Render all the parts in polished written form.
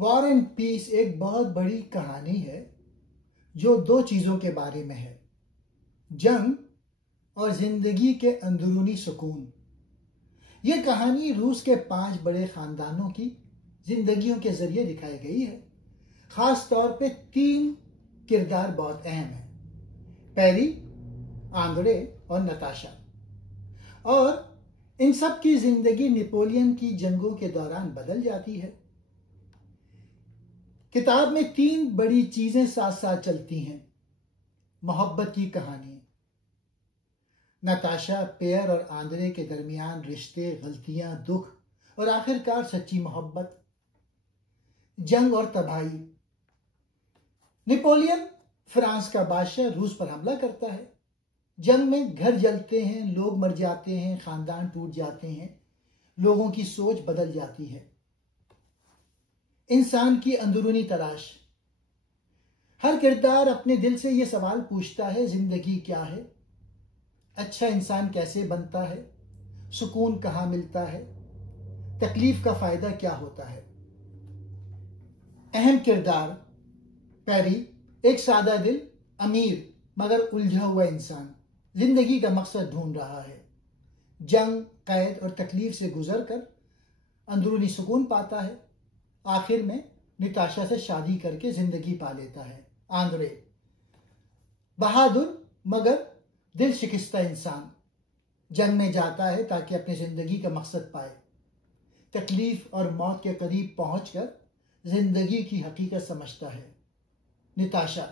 War and piece एक बहुत बड़ी कहानी है जो दो चीजों के बारे में है, जंग और जिंदगी के अंदरूनी सुकून। यह कहानी रूस के 5 बड़े खानदानों की जिंदगियों के जरिए दिखाई गई है। खास तौर पे 3 किरदार बहुत अहम हैं, पेरी, आंद्रे और नताशा। और इन सब की जिंदगी नेपोलियन की जंगों के दौरान बदल जाती है। किताब में 3 बड़ी चीजें साथ साथ चलती हैं। मोहब्बत की कहानी, नताशा, पेयर और आंद्रे के दरमियान रिश्ते, गलतियां, दुख और आखिरकार सच्ची मोहब्बत। जंग और तबाही, नेपोलियन फ्रांस का बादशाह रूस पर हमला करता है। जंग में घर जलते हैं, लोग मर जाते हैं, खानदान टूट जाते हैं, लोगों की सोच बदल जाती है। इंसान की अंदरूनी तलाश, हर किरदार अपने दिल से यह सवाल पूछता है, जिंदगी क्या है, अच्छा इंसान कैसे बनता है, सुकून कहां मिलता है, तकलीफ का फायदा क्या होता है। अहम किरदार, पेरी, एक सादा दिल, अमीर मगर उलझा हुआ इंसान, जिंदगी का मकसद ढूंढ रहा है। जंग, कैद और तकलीफ से गुजरकर अंदरूनी सुकून पाता है। आखिर में नताशा से शादी करके जिंदगी पा लेता है। आंद्रे, बहादुर मगर दिल शिकस्ता इंसान, जंग में जाता है ताकि अपनी जिंदगी का मकसद पाए। तकलीफ और मौत के करीब पहुंचकर जिंदगी की हकीकत समझता है। नताशा,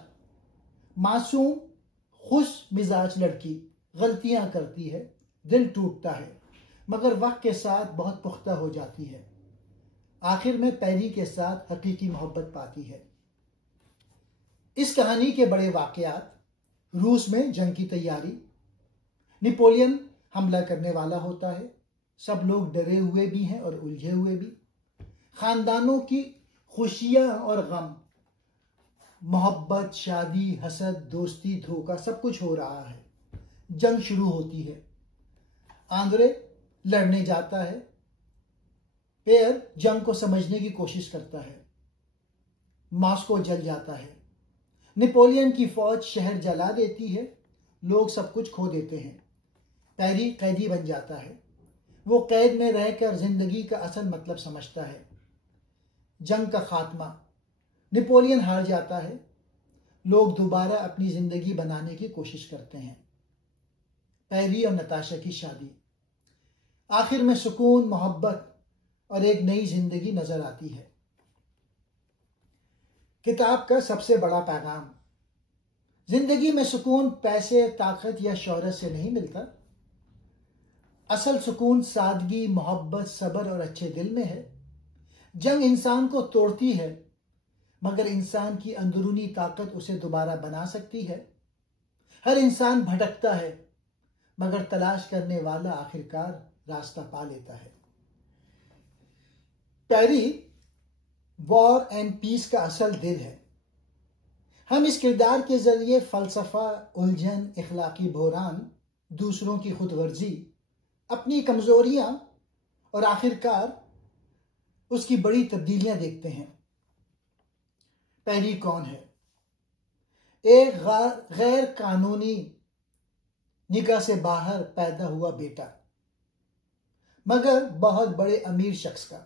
मासूम खुश मिजाज लड़की, गलतियां करती है, दिल टूटता है मगर वक्त के साथ बहुत पुख्ता हो जाती है। आखिर में पेरी के साथ हकीकी मोहब्बत पाती है। इस कहानी के बड़े वाकयात, रूस में जंग की तैयारी, नेपोलियन हमला करने वाला होता है, सब लोग डरे हुए भी हैं और उलझे हुए भी, खानदानों की खुशियां और गम, मोहब्बत, शादी, हसद, दोस्ती, धोखा, सब कुछ हो रहा है। जंग शुरू होती है। आंद्रे लड़ने जाता है, पेयर जंग को समझने की कोशिश करता है। मॉस्को जल जाता है, नेपोलियन की फौज शहर जला देती है, लोग सब कुछ खो देते हैं। पेरी कैदी बन जाता है, वो कैद में रहकर जिंदगी का असल मतलब समझता है। जंग का खात्मा, नेपोलियन हार जाता है, लोग दोबारा अपनी जिंदगी बनाने की कोशिश करते हैं। पेरी और नताशा की शादी, आखिर में सुकून, मोहब्बत और एक नई जिंदगी नजर आती है। किताब का सबसे बड़ा पैगाम, जिंदगी में सुकून पैसे, ताकत या शोहरत से नहीं मिलता। असल सुकून सादगी, मोहब्बत, सब्र और अच्छे दिल में है। जंग इंसान को तोड़ती है मगर इंसान की अंदरूनी ताकत उसे दोबारा बना सकती है। हर इंसान भटकता है मगर तलाश करने वाला आखिरकार रास्ता पा लेता है। पेरी वॉर एंड पीस का असल दिल है। हम इस किरदार के जरिए फलसफा, उलझन, इखलाकी बहरान, दूसरों की खुदगर्जी, अपनी कमजोरियां और आखिरकार उसकी बड़ी तब्दीलियां देखते हैं। पेरी कौन है? एक गैर कानूनी निगाह से बाहर पैदा हुआ बेटा, मगर बहुत बड़े अमीर शख्स का।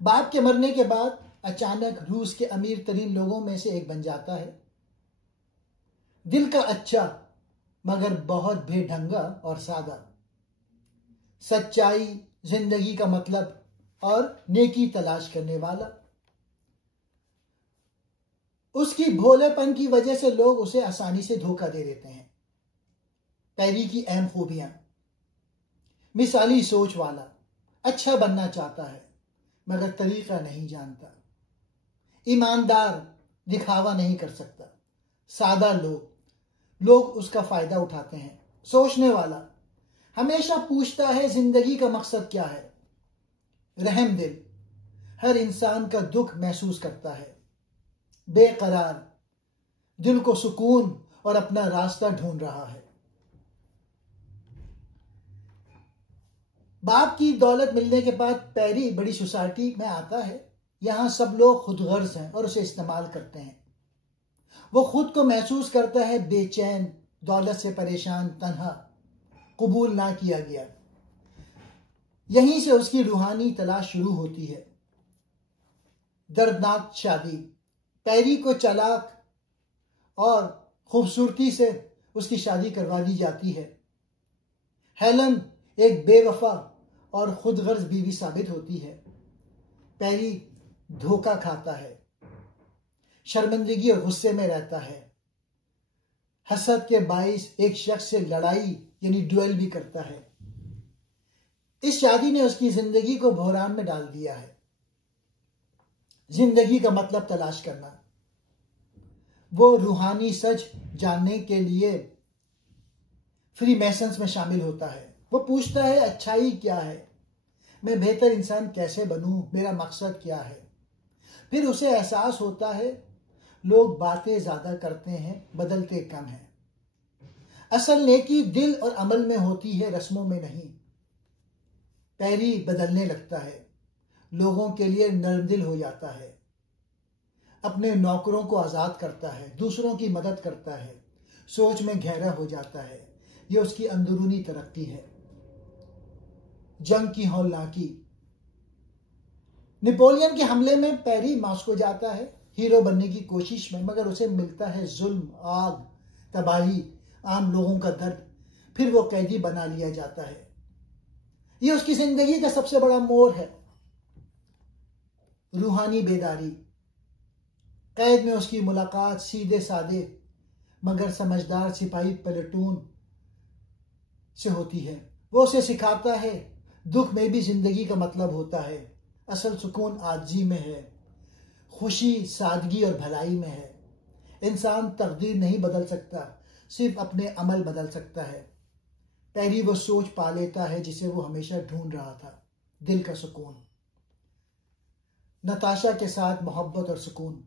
बाप के मरने के बाद अचानक रूस के अमीर तरीन लोगों में से एक बन जाता है। दिल का अच्छा मगर बहुत बेढंगा और सादा, सच्चाई, जिंदगी का मतलब और नेकी तलाश करने वाला। उसकी भोलेपन की वजह से लोग उसे आसानी से धोखा दे देते हैं। पेरी की अहम खूबियां, मिसाली सोच वाला, अच्छा बनना चाहता है मगर तरीका नहीं जानता, ईमानदार, दिखावा नहीं कर सकता, सादा लोग उसका फायदा उठाते हैं, सोचने वाला, हमेशा पूछता है जिंदगी का मकसद क्या है, रहम दिल, हर इंसान का दुख महसूस करता है, बेकरार, दिल को सुकून और अपना रास्ता ढूंढ रहा है। बाप की दौलत मिलने के बाद पेरी बड़ी सोसाइटी में आता है। यहाँ सब लोग खुदगर्ज हैं और उसे इस्तेमाल करते हैं। वो खुद को महसूस करता है बेचैन, दौलत से परेशान, तन्हा, कबूल ना किया गया। यहीं से उसकी रूहानी तलाश शुरू होती है। दर्दनाक शादी। पैरी को चालाक और खूबसूरती से उसकी शादी करवा दी जाती है। हेलन एक बेवफा और खुदगर्ज बीवी साबित होती है। पैरी धोखा खाता है, शर्मिंदगी और गुस्से में रहता है। हसद के बाइस एक शख्स से लड़ाई यानी ड्यूएल भी करता है। इस शादी ने उसकी जिंदगी को बहरान में डाल दिया है। जिंदगी का मतलब तलाश करना। वो रूहानी सच जानने के लिए फ्री मैसन्स में शामिल होता है। वो पूछता है अच्छाई क्या है, मैं बेहतर इंसान कैसे बनूं, मेरा मकसद क्या है। फिर उसे एहसास होता है लोग बातें ज्यादा करते हैं, बदलते कम हैं। असल नेकी दिल और अमल में होती है, रस्मों में नहीं। पैरी बदलने लगता है, लोगों के लिए नरमदिल हो जाता है, अपने नौकरों को आजाद करता है, दूसरों की मदद करता है, सोच में गहरा हो जाता है। यह उसकी अंदरूनी तरक्की है। जंग की हौलनाकी। नेपोलियन के हमले में पैरी मॉस्को जाता है हीरो बनने की कोशिश में, मगर उसे मिलता है जुल्म, आग, तबाही, आम लोगों का दर्द। फिर वो कैदी बना लिया जाता है। यह उसकी जिंदगी का सबसे बड़ा मोड़ है। रूहानी बेदारी। कैद में उसकी मुलाकात सीधे साधे मगर समझदार सिपाही प्लेटून से होती है। वो उसे सिखाता है दुख में भी जिंदगी का मतलब होता है। असल सुकून आजिज़ी में है, खुशी सादगी और भलाई में है। इंसान तकदीर नहीं बदल सकता, सिर्फ अपने अमल बदल सकता है। पैरी वो सोच पा लेता है जिसे वो हमेशा ढूंढ रहा था, दिल का सुकून। नताशा के साथ मोहब्बत और सुकून।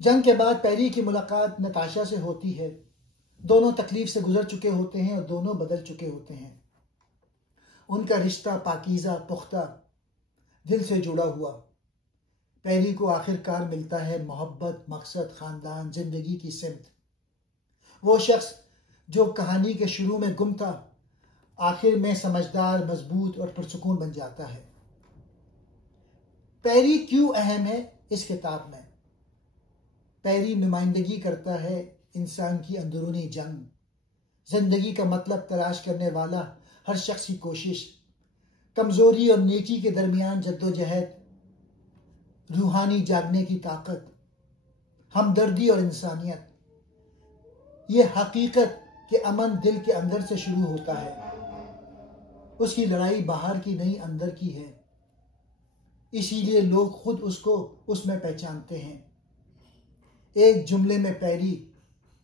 जंग के बाद पैरी की मुलाकात नताशा से होती है। दोनों तकलीफ से गुजर चुके होते हैं और दोनों बदल चुके होते हैं। उनका रिश्ता पाकीज़ा, पुख्ता, दिल से जुड़ा हुआ। पैरी को आखिरकार मिलता है मोहब्बत, मकसद, खानदान, जिंदगी की सिमत। वो शख्स जो कहानी के शुरू में गुम था, आखिर में समझदार, मजबूत और पुरसुकून बन जाता है। पैरी क्यों अहम है इस किताब में? पैरी नुमाइंदगी करता है इंसान की अंदरूनी जंग, जिंदगी का मतलब तलाश करने वाला हर शख्स की कोशिश, कमजोरी और नेकी के दरमियान जद्दोजहद, रूहानी जागने की ताकत, हमदर्दी और इंसानियत। ये हकीकत कि अमन दिल के अंदर से शुरू होता है। उसकी लड़ाई बाहर की नहीं, अंदर की है। इसीलिए लोग खुद उसको उसमें पहचानते हैं। एक जुमले में पैरी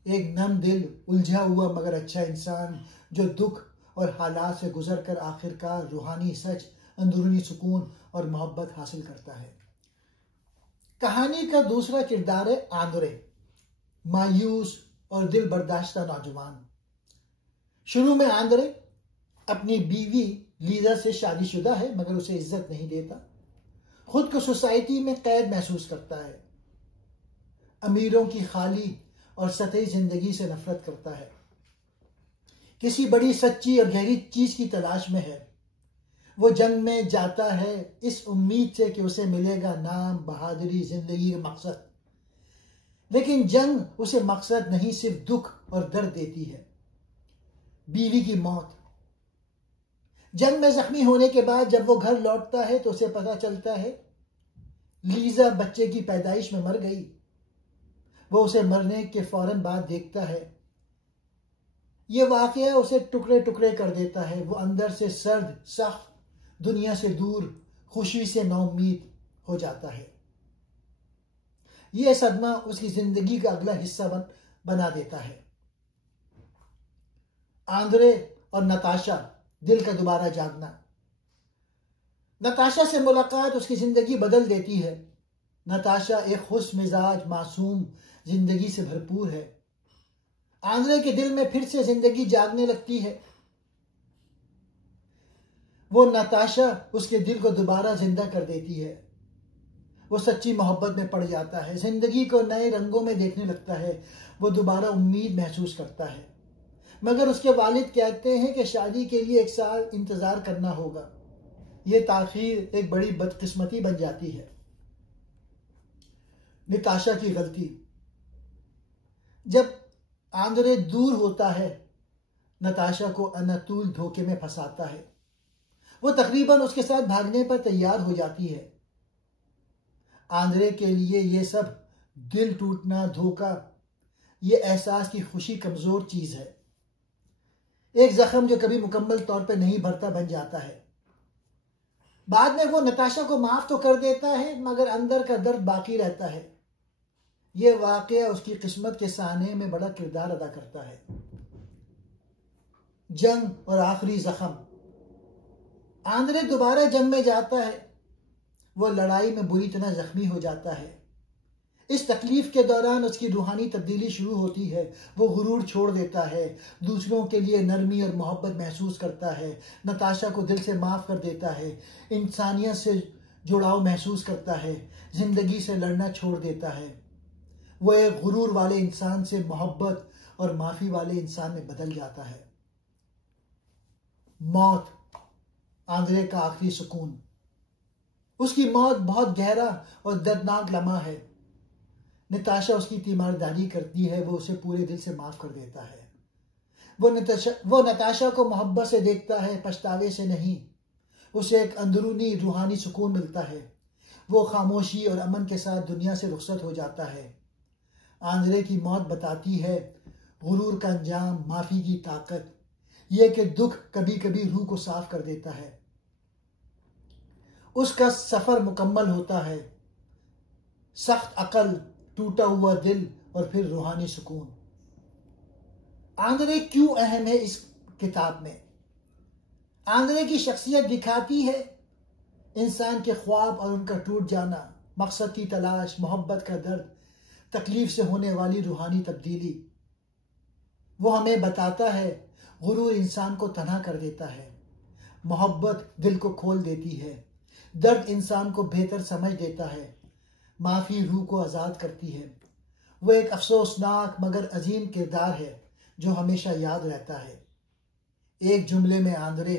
एक नम दिल, उलझा हुआ मगर अच्छा इंसान, जो दुख और हालात से गुजर कर आखिरकार रूहानी सच, अंदरूनी सुकून और मोहब्बत हासिल करता है। कहानी का दूसरा किरदार है आंद्रे, मायूस और दिल बर्दाश्ता नौजवान। शुरू में आंद्रे अपनी बीवी लीजा से शादीशुदा है मगर उसे इज्जत नहीं देता। खुद को सोसाइटी में कैद महसूस करता है। अमीरों की खाली और सतही जिंदगी से नफरत करता है। किसी बड़ी सच्ची और गहरी चीज की तलाश में है। वो जंग में जाता है इस उम्मीद से कि उसे मिलेगा नाम, बहादुरी, जिंदगी का मकसद। लेकिन जंग उसे मकसद नहीं, सिर्फ दुख और दर्द देती है। बीवी की मौत। जंग में जख्मी होने के बाद जब वो घर लौटता है तो उसे पता चलता है लीजा बच्चे की पैदाइश में मर गई। वो उसे मरने के फौरन बाद देखता है। ये वाकया उसे टुकड़े टुकड़े कर देता है। वो अंदर से सर्द, सख्त, दुनिया से दूर, खुशी से नौउम्मीद हो जाता है। यह सदमा उसकी जिंदगी का अगला हिस्सा बना देता है। आंद्रे और नताशा, दिल का दोबारा जागना। नताशा से मुलाकात उसकी जिंदगी बदल देती है। नताशा एक खुश मिजाज, मासूम जिंदगी से भरपूर है। आंद्रे के दिल में फिर से जिंदगी जागने लगती है। वो नताशा उसके दिल को दोबारा जिंदा कर देती है। वो सच्ची मोहब्बत में पड़ जाता है, जिंदगी को नए रंगों में देखने लगता है, वो दोबारा उम्मीद महसूस करता है। मगर उसके वालिद कहते हैं कि शादी के लिए 1 साल इंतजार करना होगा। ये ताखीर एक बड़ी बदकिस्मती बन जाती है। निताशा की गलती। जब आंद्रे दूर होता है, नताशा को अनतुल धोखे में फंसाता है। वो तकरीबन उसके साथ भागने पर तैयार हो जाती है। आंद्रे के लिए ये सब दिल टूटना, धोखा, ये एहसास की खुशी कमजोर चीज है। एक जख्म जो कभी मुकम्मल तौर पर नहीं भरता बन जाता है। बाद में वो नताशा को माफ तो कर देता है, मगर अंदर का दर्द बाकी रहता है। ये वाकया उसकी किस्मत के साने में बड़ा किरदार अदा करता है। जंग और आखिरी जख्म। आंद्रे दोबारा जंग में जाता है। वो लड़ाई में बुरी तरह जख्मी हो जाता है। इस तकलीफ के दौरान उसकी रूहानी तब्दीली शुरू होती है। वो गुरूर छोड़ देता है, दूसरों के लिए नरमी और मोहब्बत महसूस करता है, नताशा को दिल से माफ कर देता है, इंसानियत से जुड़ाव महसूस करता है, जिंदगी से लड़ना छोड़ देता है। वो एक गुरूर वाले इंसान से मोहब्बत और माफी वाले इंसान में बदल जाता है। मौत। आंद्रे का आखिरी सुकून। उसकी मौत बहुत गहरा और दर्दनाक लम्हा है। नताशा उसकी तीमारदारी करती है, वो उसे पूरे दिल से माफ कर देता है। वो नताशा को मोहब्बत से देखता है, पछतावे से नहीं। उसे एक अंदरूनी रूहानी सुकून मिलता है। वो खामोशी और अमन के साथ दुनिया से रुखसत हो जाता है। आंद्रे की मौत बताती है गुरूर का अंजाम, माफी की ताकत, यह कि दुख कभी कभी रूह को साफ कर देता है। उसका सफर मुकम्मल होता है। सख्त अकल, टूटा हुआ दिल और फिर रूहानी सुकून। आंद्रे क्यों अहम है इस किताब में? आंद्रे की शख्सियत दिखाती है इंसान के ख्वाब और उनका टूट जाना, मकसद की तलाश, मोहब्बत का दर्द, तकलीफ से होने वाली रूहानी तब्दीली। वो हमें बताता है गुरूर इंसान को तन्हा कर देता है, मोहब्बत दिल को खोल देती है, दर्द इंसान को बेहतर समझ देता है, माफी रूह को आजाद करती है। वो एक अफसोसनाक मगर अजीम किरदार है जो हमेशा याद रहता है। एक जुमले में आंद्रे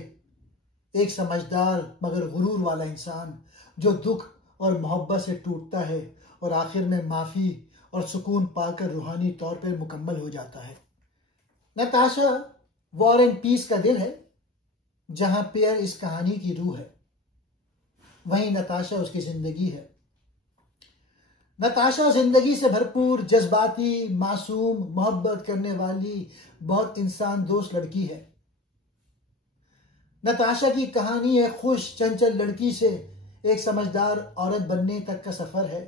एक समझदार मगर गुरूर वाला इंसान जो दुख और मोहब्बत से टूटता है और आखिर में माफी और सुकून पाकर रूहानी तौर पर मुकम्मल हो जाता है। नताशा वॉर एंड पीस का दिल है। जहां पियर इस कहानी की रूह है, वहीं नताशा उसकी जिंदगी है। नताशा जिंदगी से भरपूर, जज्बाती, मासूम, मोहब्बत करने वाली, बहुत इंसान दोस्त लड़की है। नताशा की कहानी एक खुश चंचल लड़की से एक समझदार औरत बनने तक का सफर है,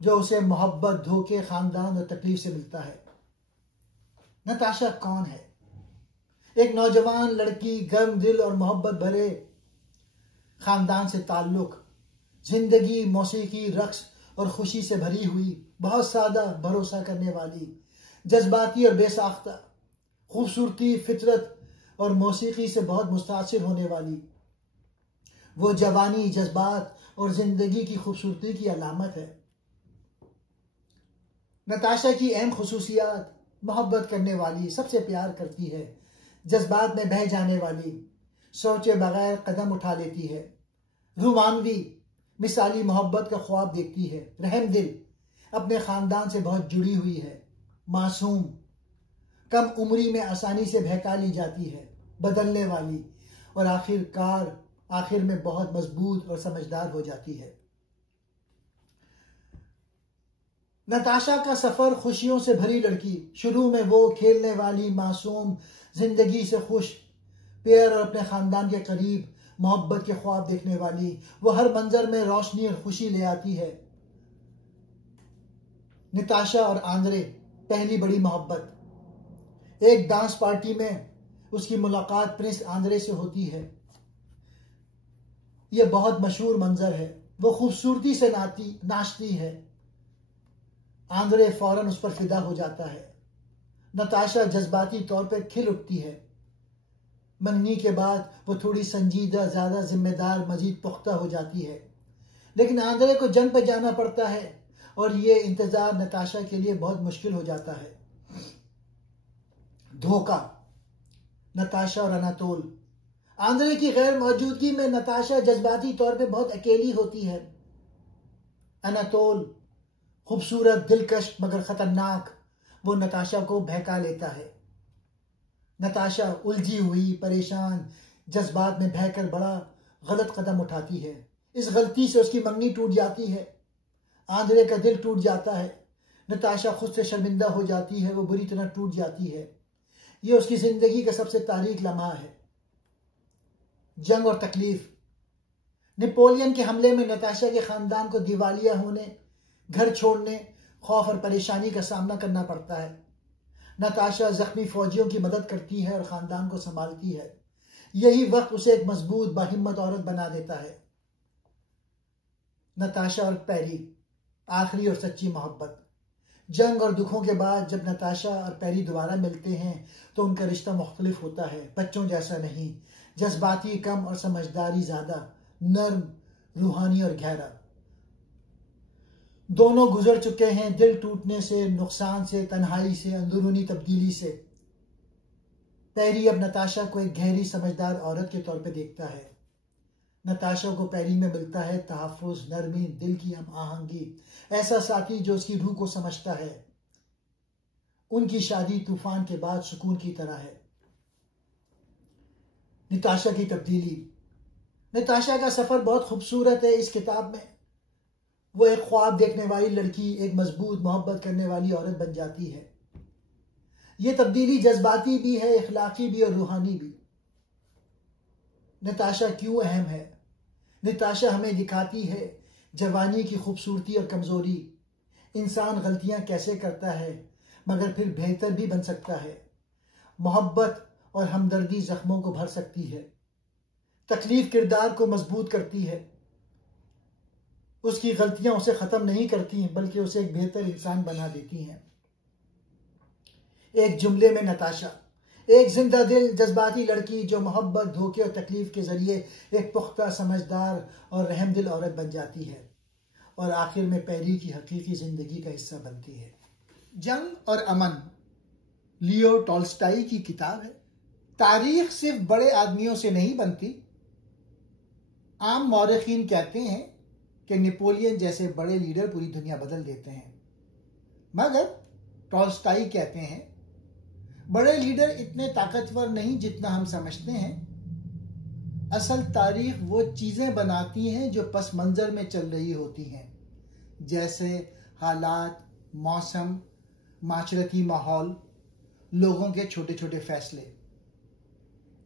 जो उसे मोहब्बत, धोखे, खानदान और तकलीफ से मिलता है। नताशा कौन है? एक नौजवान लड़की, गर्म दिल और मोहब्बत भरे खानदान से ताल्लुक, जिंदगी, मौसीकी, रक्स और खुशी से भरी हुई, बहुत सादा, भरोसा करने वाली, जज्बाती और बेसाख्ता, खूबसूरती, फितरत और मौसीकी से बहुत मुतासिर होने वाली। वो जवानी, जज्बात और जिंदगी की खूबसूरती की अलामत है। नताशा की अहम खुसूसियात: मोहब्बत करने वाली, सबसे प्यार करती है, जज्बात में बह जाने वाली, सोचे बगैर कदम उठा लेती है, रुमानवी, मिसाली मोहब्बत का ख्वाब देखती है, रहमदिल, अपने खानदान से बहुत जुड़ी हुई है, मासूम, कम उम्री में आसानी से बहका ली जाती है, बदलने वाली और आखिर में बहुत मजबूत और समझदार हो जाती है। नताशा का सफर खुशियों से भरी लड़की। शुरू में वो खेलने वाली, मासूम, जिंदगी से खुश, पियर और अपने खानदान के करीब, मोहब्बत के ख्वाब देखने वाली। वो हर मंजर में रोशनी और खुशी ले आती है। नताशा और आंद्रे, पहली बड़ी मोहब्बत। एक डांस पार्टी में उसकी मुलाकात प्रिंस आंद्रे से होती है। यह बहुत मशहूर मंजर है। वो खूबसूरती से नाचती है। आंद्रे फौरन उस पर फिदा हो जाता है। नताशा जज्बाती तौर पर खिल उठती है। मंगनी के बाद वो थोड़ी संजीदा, ज्यादा जिम्मेदार, मजीद पुख्ता हो जाती है। लेकिन आंद्रे को जंग पर जाना पड़ता है और ये इंतजार नताशा के लिए बहुत मुश्किल हो जाता है। धोखा, नताशा और अनातोल। आंद्रे की गैर मौजूदगी में नताशा जज्बाती तौर पे बहुत अकेली होती है। अनातोल, खूबसूरत, दिलकश मगर खतरनाक, वो नताशा को बहका लेता है। नताशा उलझी हुई, परेशान, जज्बात में बहकर बड़ा गलत कदम उठाती है। इस गलती से उसकी मंगनी टूट जाती है। आंद्रे का दिल टूट जाता है। नताशा खुद से शर्मिंदा हो जाती है, वो बुरी तरह टूट जाती है। ये उसकी जिंदगी का सबसे तारीख लम्हा है। जंग और तकलीफ। नेपोलियन के हमले में नताशा के खानदान को दिवालिया होने, घर छोड़ने, खौफ और परेशानी का सामना करना पड़ता है। नताशा जख्मी फौजियों की मदद करती है और खानदान को संभालती है। यही वक्त उसे एक मजबूत, बाहिम्मत औरत बना देता है। नताशा और पैरी, आखिरी और सच्ची मोहब्बत। जंग और दुखों के बाद जब नताशा और पैरी दोबारा मिलते हैं तो उनका रिश्ता मुख्तलिफ होता है। बच्चों जैसा नहीं, जज्बाती कम और समझदारी ज्यादा, नर्म, रूहानी और गहरा। दोनों गुजर चुके हैं दिल टूटने से, नुकसान से, तन्हाई से, अंदरूनी तब्दीली से। पैरी अब नताशा को एक गहरी, समझदार औरत के तौर पे देखता है। नताशा को पैरी में मिलता है तहफ़्फ़ुज़, नरमी, दिल की हम आहंगी, ऐसा साथी जो उसकी रूह को समझता है। उनकी शादी तूफान के बाद सुकून की तरह है। नताशा की तब्दीली। नताशा का सफर बहुत खूबसूरत है। इस किताब में वो एक ख्वाब देखने वाली लड़की एक मजबूत, मोहब्बत करने वाली औरत बन जाती है। ये तब्दीली जज्बाती भी है, इखलाकी भी और रूहानी भी। नताशा क्यों अहम है? नताशा हमें दिखाती है जवानी की खूबसूरती और कमजोरी। इंसान गलतियां कैसे करता है मगर फिर बेहतर भी बन सकता है। मोहब्बत और हमदर्दी जख्मों को भर सकती है। तकलीफ किरदार को मजबूत करती है। उसकी गलतियां उसे खत्म नहीं करती बल्कि उसे एक बेहतर इंसान बना देती हैं। एक जुमले में नताशा एक जिंदा दिल, जज्बाती लड़की जो मोहब्बत, धोखे और तकलीफ के जरिए एक पुख्ता, समझदार और रहमदिल औरत बन जाती है और आखिर में पैरी की हकीकी जिंदगी का हिस्सा बनती है। जंग और अमन लियो टॉल्स्टाई की किताब है। तारीख सिर्फ बड़े आदमियों से नहीं बनती। आम मौरखीन कहते हैं कि नेपोलियन जैसे बड़े लीडर पूरी दुनिया बदल देते हैं, मगर टॉल्स्टाई कहते हैं बड़े लीडर इतने ताकतवर नहीं जितना हम समझते हैं। असल तारीख वो चीजें बनाती हैं जो पस मंजर में चल रही होती हैं, जैसे हालात, मौसम, माशरती माहौल, लोगों के छोटे छोटे फैसले।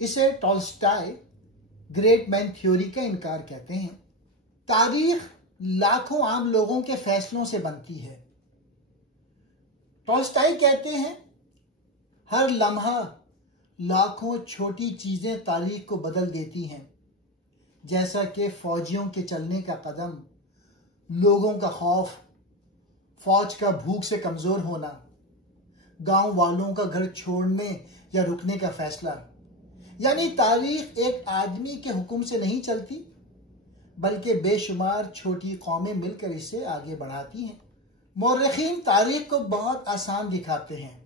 इसे टॉल्स्टाई ग्रेट मैन थ्योरी का इनकार कहते हैं। तारीख लाखों आम लोगों के फैसलों से बनती है। टॉल्स्टाई कहते हैं हर लम्हा लाखों छोटी चीजें तारीख को बदल देती हैं, जैसा कि फौजियों के चलने का कदम, लोगों का खौफ, फौज का भूख से कमजोर होना, गांव वालों का घर छोड़ने या रुकने का फैसला। यानी तारीख एक आदमी के हुक्म से नहीं चलती बल्कि बेशुमार छोटी कौमें मिलकर इसे आगे बढ़ाती हैं। मौरखीन तारीख को बहुत आसान दिखाते हैं।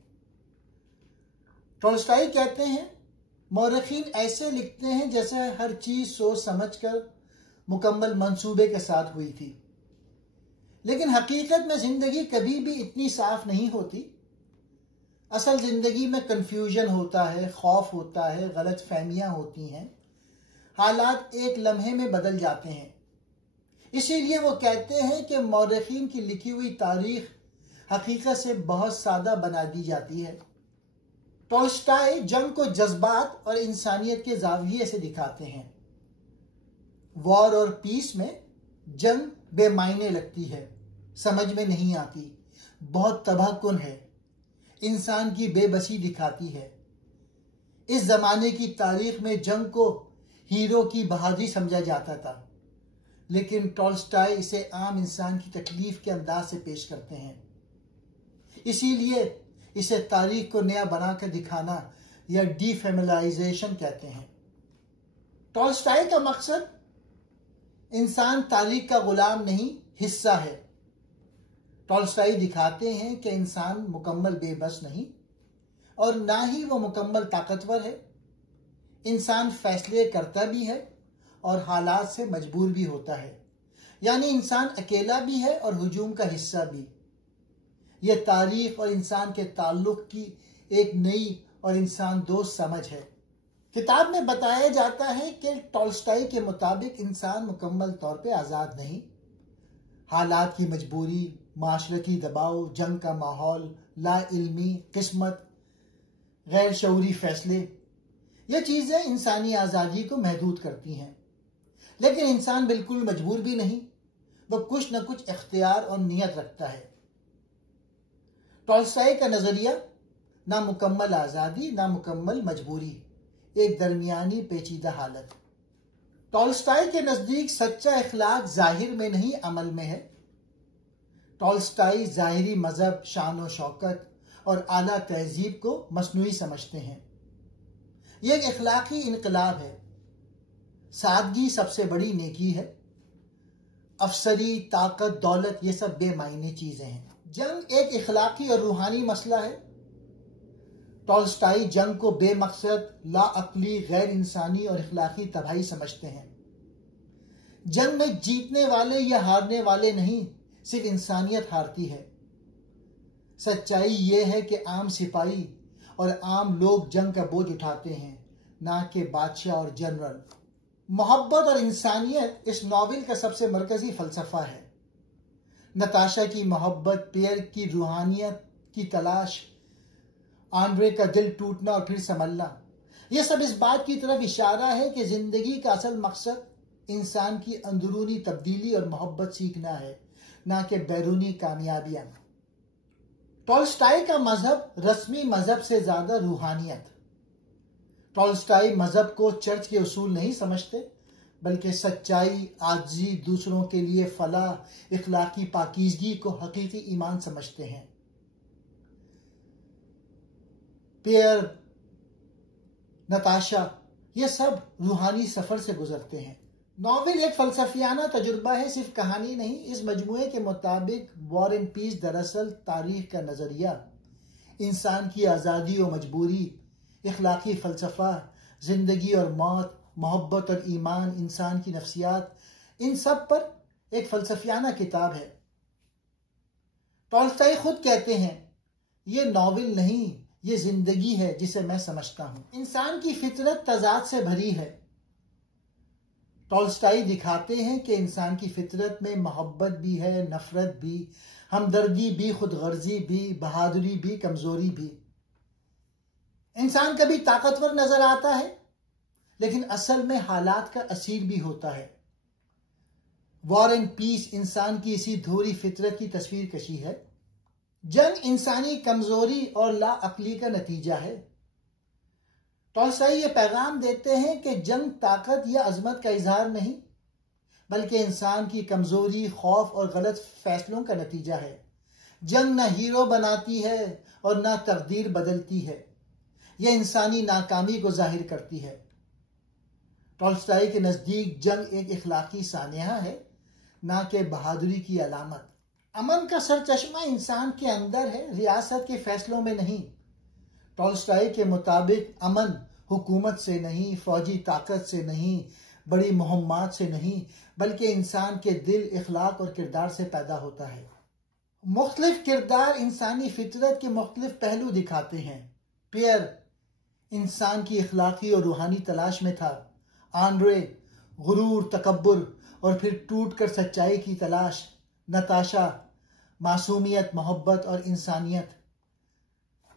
टॉल्स्टाई कहते हैं मौरखीन ऐसे लिखते हैं जैसे हर चीज सोच समझकर मुकम्मल मंसूबे के साथ हुई थी, लेकिन हकीकत में जिंदगी कभी भी इतनी साफ नहीं होती। असल जिंदगी में कंफ्यूजन होता है, खौफ होता है, गलत फहमियां होती हैं, हालात एक लम्हे में बदल जाते हैं। इसीलिए वो कहते हैं कि मौरखीन की लिखी हुई तारीख हकीकत से बहुत सादा बना दी जाती है। टॉल्स्टाई जंग को जज्बात और इंसानियत के जाविये से दिखाते हैं। वॉर और पीस में जंग बेमायने लगती है, समझ में नहीं आती, बहुत तबाहकुन है, इंसान की बेबसी दिखाती है। इस जमाने की तारीख में जंग को हीरो की बहादुरी समझा जाता था, लेकिन टॉल्स्टाई इसे आम इंसान की तकलीफ के अंदाज से पेश करते हैं। इसीलिए इसे तारीख को नया बनाकर दिखाना या डीफेमिलाइजेशन कहते हैं। टॉल्स्टाई का मकसद इंसान तारीख का गुलाम नहीं, हिस्सा है। टॉल्स्टॉय दिखाते हैं कि इंसान मुकम्मल बेबस नहीं और ना ही वो मुकम्मल ताकतवर है। इंसान फैसले करता भी है और हालात से मजबूर भी होता है, यानी इंसान अकेला भी है और हुजूम का हिस्सा भी। यह तारीख और इंसान के ताल्लुक की एक नई और इंसान दोस्त समझ है। किताब में बताया जाता है कि टॉल्स्टॉय के मुताबिक इंसान मुकम्मल तौर पे आज़ाद नहीं। हालात की मजबूरी, माशरती दबाव, जंग का माहौल, लाइल्मी, किस्मत, गैर शऊरी फैसले, ये चीज़ें इंसानी आज़ादी को महदूद करती हैं। लेकिन इंसान बिल्कुल मजबूर भी नहीं, वह कुछ न कुछ इख्तियार और नियत रखता है। टॉल्स्टॉय का नजरिया ना मुकम्मल आज़ादी ना मुकम्मल मजबूरी, एक दरमियानी पेचीदा हालत। टॉल्स्टॉय के नजदीक सच्चा इखलाक जाहिर में नहीं, अमल में है। टॉल्स्टॉय जाहिरी मजहब, शान और शौकत और आला तहजीब को मसनूई समझते हैं। यह एक इखलाकी इनकलाब है। सादगी सबसे बड़ी नेकी है। अफसरी, ताकत, दौलत, ये सब बेमायने चीजें हैं। जंग एक इखलाकी और रूहानी मसला है। टॉल्स्टॉय जंग को बेमकसद, लाअक्ली, गैर इंसानी और इखलाकी तबाही समझते हैं। जंग में जीतने वाले या हारने वाले नहीं, सिर्फ इंसानियत हारती है। सच्चाई यह है कि आम सिपाही और आम लोग जंग का बोझ उठाते हैं, ना कि बादशाह और जनरल। मोहब्बत और इंसानियत इस नॉवेल का सबसे मरकजी फलसफा है। नताशा की मोहब्बत, पियर की रूहानियत की तलाश, आंद्रे का दिल टूटना और फिर संभलना, यह सब इस बात की तरफ इशारा है कि जिंदगी का असल मकसद इंसान की अंदरूनी तब्दीली और मोहब्बत सीखना है, ना कि बैरूनी कामयाबियां। टॉल्स्टॉय का मजहब रस्मी मजहब से ज्यादा रूहानियत। टॉल्स्टॉय मजहब को चर्च के उसूल नहीं समझते, बल्कि सच्चाई, आजिज़ी, दूसरों के लिए फलाह, इखलाकी पाकीज़गी को हकीकी ईमान समझते हैं। पियर, नताशा, ये सब रूहानी सफर से गुजरते हैं। नॉवेल एक फलसफियाना तजुर्बा है, सिर्फ कहानी नहीं। इस मजमूए के मुताबिक वॉर एंड पीस दरअसल तारीख का नजरिया, इंसान की आज़ादी और मजबूरी, इखलाकी फलसफा, जिंदगी और मौत, मोहब्बत और ईमान, इंसान की नफ्सियात, इन सब पर एक फलसफियाना किताब है। टॉल्स्टॉय खुद कहते हैं, ये नॉवेल नहीं, ये जिंदगी है जिसे मैं समझता हूं। इंसान की फितरत तजाद से भरी है। टॉल्स्टॉय दिखाते हैं कि इंसान की फितरत में मोहब्बत भी है, नफरत भी, हमदर्दी भी, खुदगर्जी भी, बहादुरी भी, कमजोरी भी। इंसान कभी ताकतवर नजर आता है, लेकिन असल में हालात का असीर भी होता है। वॉर एंड पीस इंसान की इसी धोरी फितरत की तस्वीर कशी है। जंग इंसानी कमजोरी और लाअक्ली का नतीजा है। टॉल्स्टॉय ये पैगाम देते हैं कि जंग ताकत या अजमत का इजहार नहीं, बल्कि इंसान की कमजोरी, खौफ और गलत फैसलों का नतीजा है। जंग ना हीरो बनाती है और ना तकदीर बदलती है, यह इंसानी नाकामी को जाहिर करती है। टॉल्स्टॉय के नजदीक जंग एक इखलाकी सानिया है, ना कि बहादुरी की अलामत। अमन का सरचश्मा इंसान के अंदर है, रियासत के फैसलों में नहीं। टॉल्स्टॉय के मुताबिक अमन हुकूमत से नहीं, फौजी ताकत से नहीं, बड़ी मुहिम्मात से नहीं, बल्कि इंसान के दिल, इखलाक और किरदार से पैदा होता है। मुख्तलिफ किरदार इंसानी फितरत के मुख्तलिफ पहलू दिखाते हैं। पियर इंसान की इखलाकी और रूहानी तलाश में था। आंद्रे गुरूर, तकब्बुर और फिर टूट कर सच्चाई की तलाश। नताशा मासूमियत, मोहब्बत और इंसानियत।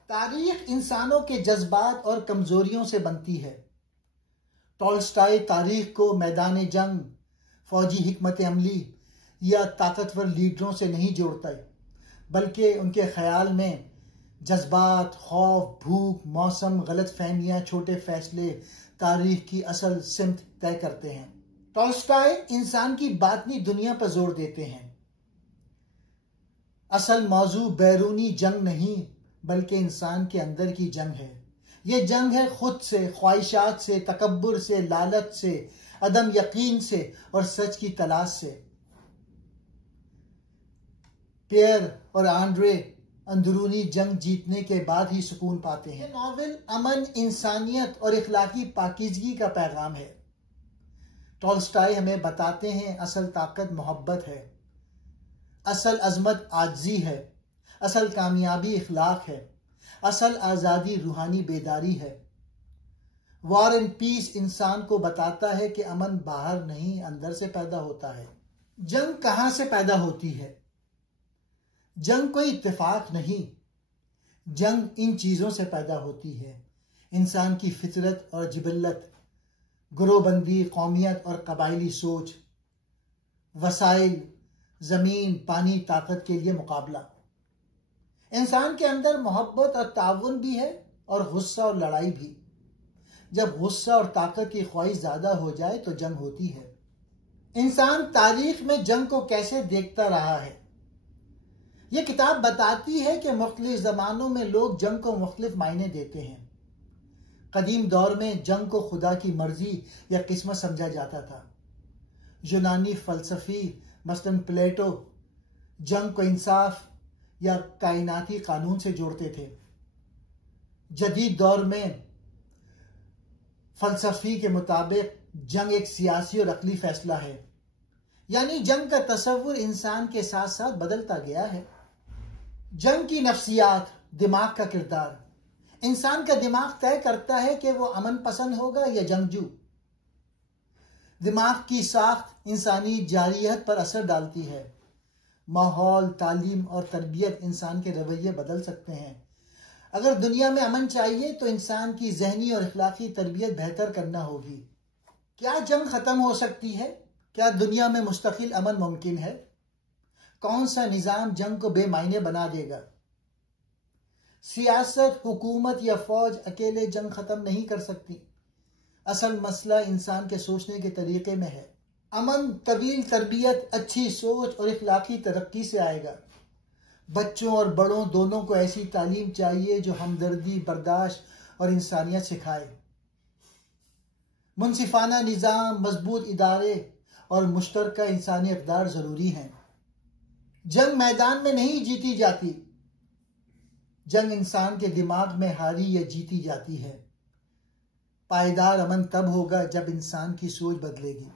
तारीख इंसानों के जज्बात और कमजोरियों से बनती है। टॉल्स्टॉय तारीख को मैदान जंग, फौजी हिकमत अमली या ताकतवर लीडरों से नहीं जोड़ता, बल्कि उनके ख्याल में जज्बात, खौफ, भूख, मौसम, गलत फहमियाँ, छोटे फैसले तारीख की असल सिमत तय करते हैं। टॉल्स्टॉय इंसान की बातनी दुनिया पर जोर देते हैं। असल मौजू बैरूनी जंग नहीं, बल्कि इंसान के अंदर की जंग है। ये जंग है खुद से, ख्वाहिशात से, तकब्बुर से, लालच से, अदम यकीन से और सच की तलाश से। पियर और आंड्रे अंदरूनी जंग जीतने के बाद ही सुकून पाते हैं। नॉवेल अमन, इंसानियत और इखलाकी पाकीज़गी का पैगाम है। टॉल्स्टॉय हमें बताते हैं असल ताकत मोहब्बत है, असल अजमत आजिज़ी है, असल कामयाबी इखलाक है, असल आज़ादी रूहानी बेदारी है। वॉर एंड पीस इंसान को बताता है कि अमन बाहर नहीं अंदर से पैदा होता है। जंग कहाँ से पैदा होती है? जंग कोई इत्तेफाक नहीं, जंग इन चीज़ों से पैदा होती है। इंसान की फितरत और जिबल्लत, गुरोबंदी, कौमियत और कबायली सोच, वसाइल, ज़मीन, पानी, ताकत के लिए मुकाबला। इंसान के अंदर मोहब्बत और ताउन भी है और गुस्सा और लड़ाई भी। जब गुस्सा और ताकत की ख्वाहिश ज़्यादा हो जाए तो जंग होती है। इंसान तारीख में जंग को कैसे देखता रहा है? यह किताब बताती है कि मुख्तलिफ ज़मानों में लोग जंग को मुख्तलिफ मायने देते हैं। कदीम दौर में जंग को खुदा की मर्जी या किस्मत समझा जाता था। यूनानी फ़लसफ़ी मसलन प्लेटो जंग को इंसाफ या कायनाती कानून से जोड़ते थे। जदीद दौर में फ़लसफ़ी के मुताबिक जंग एक सियासी और अक़ली फ़ैसला है, यानी जंग का तसव्वुर इंसान के साथ साथ बदलता गया है। जंग की नफ्सियात, दिमाग का किरदार। इंसान का दिमाग तय करता है कि वो अमन पसंद होगा या जंगजू। दिमाग की साख्त इंसानी जारियत पर असर डालती है। माहौल, तालीम और तरबियत इंसान के रवैये बदल सकते हैं। अगर दुनिया में अमन चाहिए तो इंसान की जहनी और इखलाकी तरबियत बेहतर करना होगी। क्या जंग खत्म हो सकती है? क्या दुनिया में मुस्तकिल अमन मुमकिन है? कौन सा निज़ाम जंग को बेमायने बना देगा? सियासत, हुकूमत या फौज अकेले जंग खत्म नहीं कर सकती। असल मसला इंसान के सोचने के तरीके में है। अमन तवील तरबियत, अच्छी सोच और इखलाकी तरक्की से आएगा। बच्चों और बड़ों दोनों को ऐसी तालीम चाहिए जो हमदर्दी, बर्दाश्त और इंसानियत सिखाए। मुनसिफाना निज़ाम, मजबूत इदारे और मुश्तरका इंसानी इक़दार ज़रूरी हैं। जंग मैदान में नहीं जीती जाती, जंग इंसान के दिमाग में हारी या जीती जाती है। पायदार अमन तब होगा जब इंसान की सोच बदलेगी।